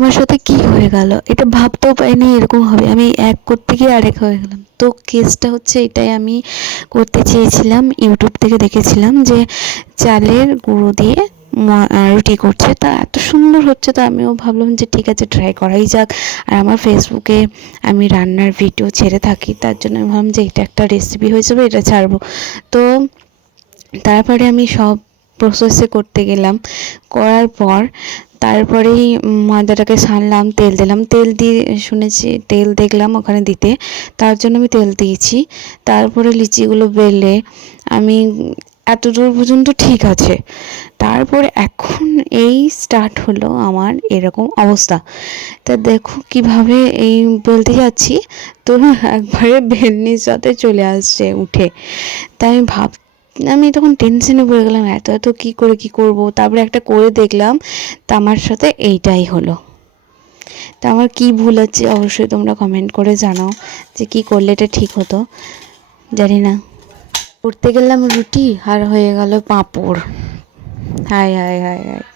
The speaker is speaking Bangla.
আমার সাথে কি হয়ে গেল, এটা ভাবতেও পারিনি এরকম হবে। আমি এক করতে গিয়ে আরেক হয়ে গেলাম। তো কেসটা হচ্ছে এটাই, আমি করতে চেয়েছিলাম, ইউটিউব থেকে দেখেছিলাম যে চালের গুঁড়ো দিয়ে রুটি করছে, তা এত সুন্দর হচ্ছে। তো আমিও ভাবলাম যে ঠিক আছে, ট্রাই করাই যাক। আর আমার ফেসবুকে আমি রান্নার ভিডিও ছেড়ে থাকি, তার জন্য আমি ভাবলাম যে এটা একটা রেসিপি হয়ে যাবে, এটা ছাড়বো। তো তারপরে আমি সব প্রসেসে করতে গেলাম, করার পর তারপরেই ময়দাটাকে সানলাম, তেল দিলাম, তেল দিয়ে শুনেছি, তেল দেখলাম ওখানে দিতে, তার জন্য আমি তেল দিয়েছি। তারপরে লিচিগুলো বেলে আমি এত দূর পর্যন্ত ঠিক আছে। তারপরে এখন এই স্টার্ট হলো আমার এরকম অবস্থা। তা দেখো কিভাবে এই বেলতে যাচ্ছি, তো একবারে বেলনির সাথে চলে আসছে উঠে। তাই আমি তখন টেনশনে পড়ে গেলাম, এত এত কী করে কী করব। তারপরে একটা করে দেখলাম, তা আমার সাথে এইটাই হলো। তা আমার কী ভুল হচ্ছে অবশ্যই তোমরা কমেন্ট করে জানাও যে কী করলে এটা ঠিক হতো। জানি না, করতে গেলাম রুটি আর হয়ে গেল পাঁপড়। হায় হায় হায় হায়।